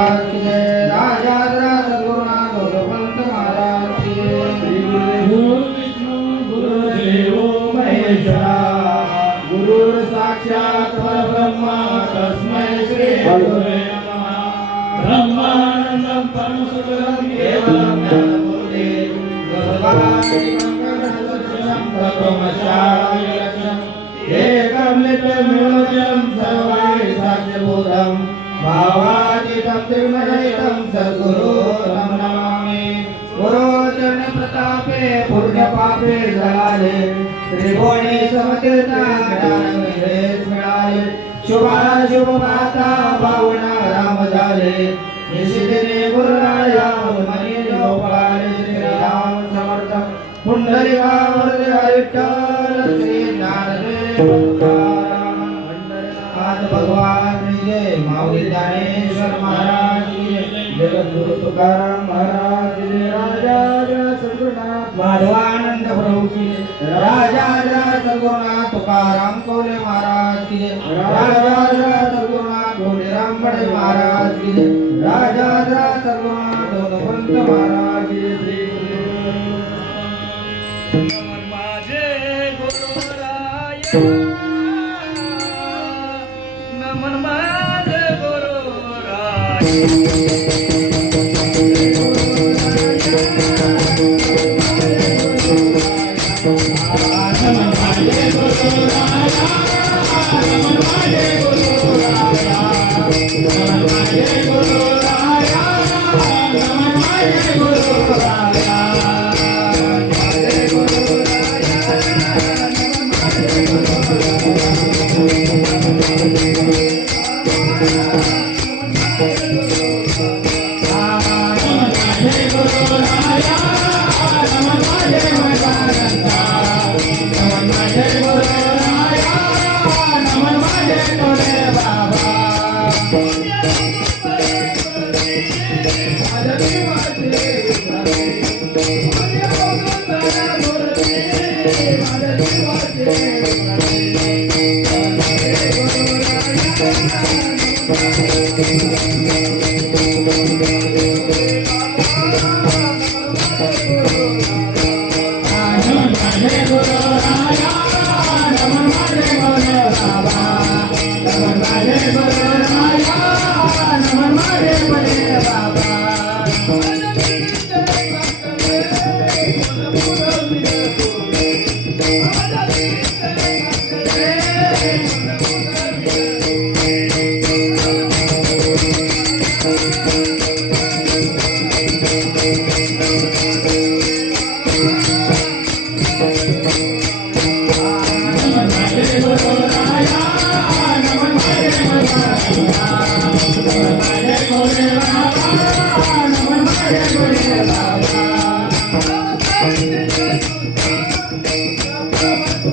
राजा गुरुनाथ भगवंत साक्ष्यबोधं भावा सद्गुरो तं नमामि गुरोचरण प्रतापे पूर्णपापे जळाले त्रिभुवने समतीर्था तुकाराम महाराज की जय राजा सद्गुरुनाथ माधवानंद प्रभु की राजा सद्गुरुनाथ तुकाराम कोले महाराज की राजा सद्गुरुनाथ बड़े महाराज की राजा सद्गुरुनाथ महाराज श्री माझे Hare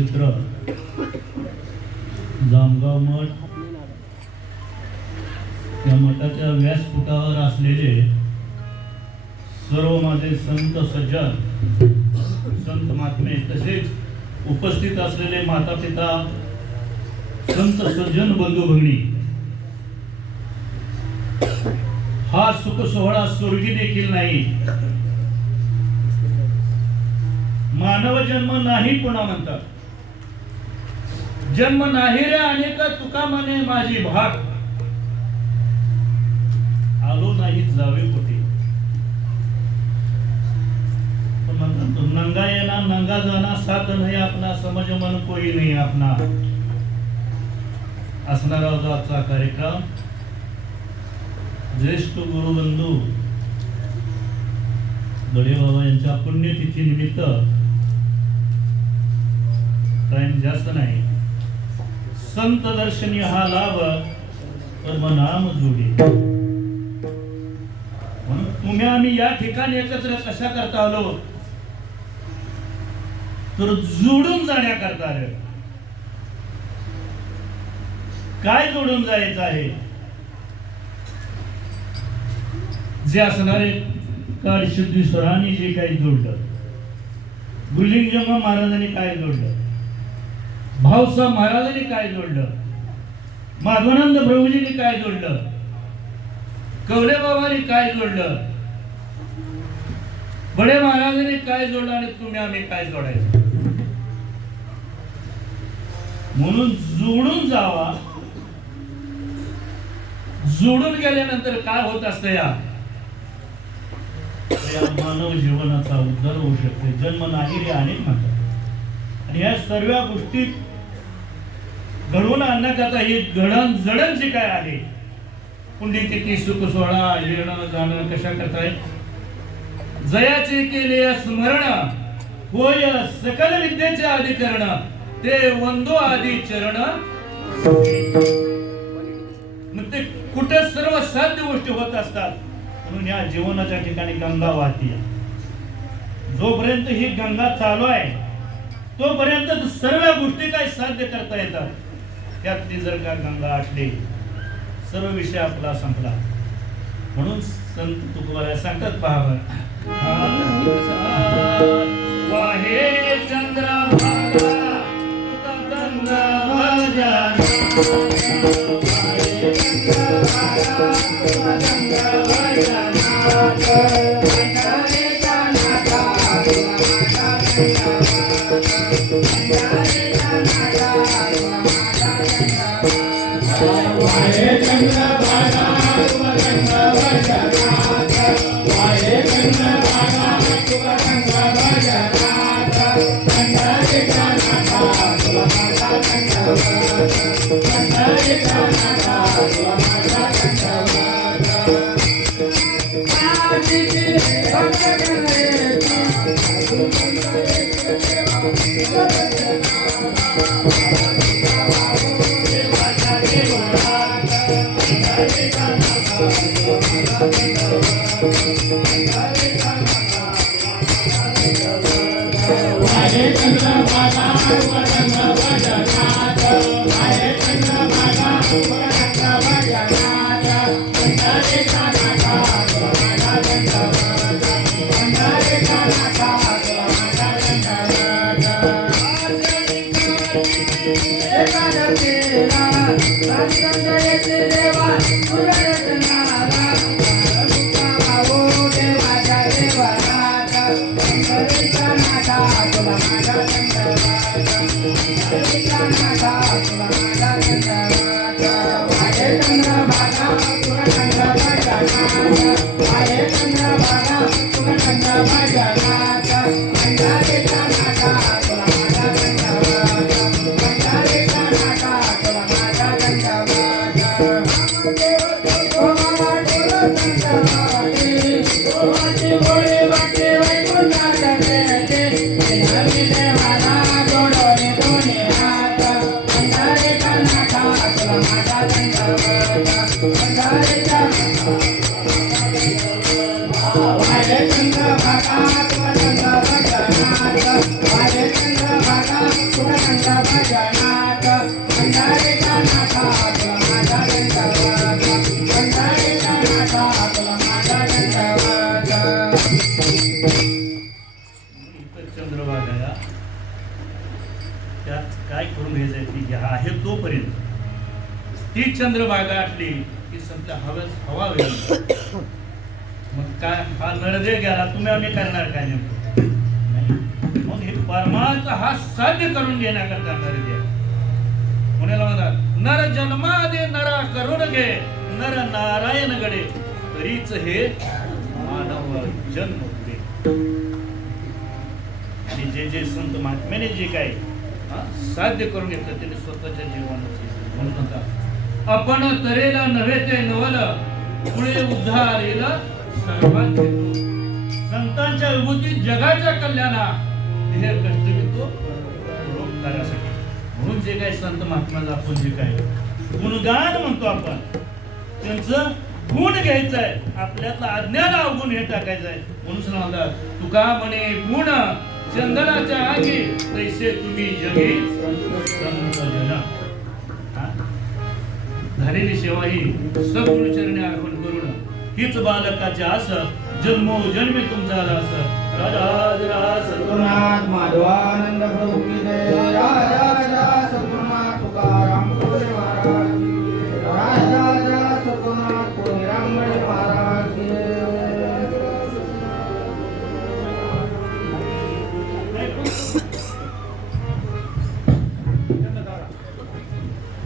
क्षेत्र. जामगाव मठ. या मठाच्या व्यासपीठावर असलेले सर्व माझे संत सज्जन संत महात्मे तसेच उपस्थित असलेले माता पिता संत सज्जन बंधू भगिनी हा सुख सोहळा स्वर्गी देखील नाही. मानव जन्म नाही पुन्हा म्हणतात. जन्म नाही रे अनेक तुका म्हणे माझी भाग. आलो नाही जावे कुठे. नंगा येणार नंगा जाना साथ नाही आपला समज मन कोई नाही आपला असणारा जो आजचा कार्यक्रम. ज्येष्ठ गुरुबंधू बडे बाबा यांच्या पुण्यतिथी निमित्त टाइम जास्त नाही. संत दर्शनी हा लाभ नाम जोडे म्हणून तुम्ही आम्ही या ठिकाणी एकत्र कशा करता आलो? तर जोडून जाण्याकरता आले. काय जोडून जायचं आहे? जे असणारे काळ सिद्धेश्वरांनी जे काही जोडलं. गुलिंगजंगा महाराजांनी काय जोडलं? भाऊसाहेब महाराजांनी काय जोडलं? माधवानंद प्रभूजींनी काय जोडलं? कवले बाबांनी काय जोडलं? बडे महाराजांनी काय जोडलं आणि तुम्ही आम्ही काय जोडायचं? म्हणून जोडून जावा. जोडून गेल्यानंतर काय होत असतं या? मानव जीवनाचा उद्धार होऊ शकते. जन्म नाही रे म्हणतात आणि या सर्व गोष्टी घडवून आणण्याकरता ही घडण जडण जे काय आहे? पुण्यतिथी सुख सोहळा येणं जाणं कशा करताय? जयाचे केले स्मरण होय सकल विद्येचे अधिकरण ते वंदो आदी चरण. मग ते कुठे सर्व साध्य गोष्टी होत असतात? म्हणून या जीवनाच्या ठिकाणी गंगा वाहती जोपर्यंत ही गंगा चालू आहे तोपर्यंत सर्व गोष्टी काय साध्य करता येतात. त्यातली जर का गंगा आटली सर्व विषय आपला संपला. म्हणून संत तुकोबाला सांगतात पहा I'm ती चंद्रभागा आटली की समजा हवेच हवा होईल. मग काय हा नरदेव गेला तुम्ही आम्ही करणार काय नेमकं? नाही. मग हे परमार्थ हा साध्य करून घेण्याकरता नरदे कोणाला म्हणतात नर जन्मादे नरा करून घे नर नारायण गडे तरीच हे मानव जन्म होते. आणि जे जे संत महात्म्याने जे काय हा, साध्य करून घेतलं त्याने स्वतःच्या जीवनाचे म्हणून म्हणतात आपण तरेला नव्हे ते नवल. पुढे उद्धारेला सर्वांचे संतांच्या विभूती जगाच्या कल्याणा हे कष्ट घेतो. रोगकारासाठी म्हणून जे काही संत महात्म्याचं आपण जे काय गुणगान म्हणतो आपण त्यांचं गुण घ्यायचं आहे आपल्यातला अज्ञान अवगुण हे टाकायचं आहे म्हणून सांगला तुका म्हणे गुण चंदनाच्या आगी तैसे तुम्ही जगी संत जना झालेली सेवा ही सद्गुरुचरणी अर्पण करून हीच बालकाचे आस जन्मोजन्मी तुमचा आला असं राजा सद्गुरुनाथ माधवानंद प्रभू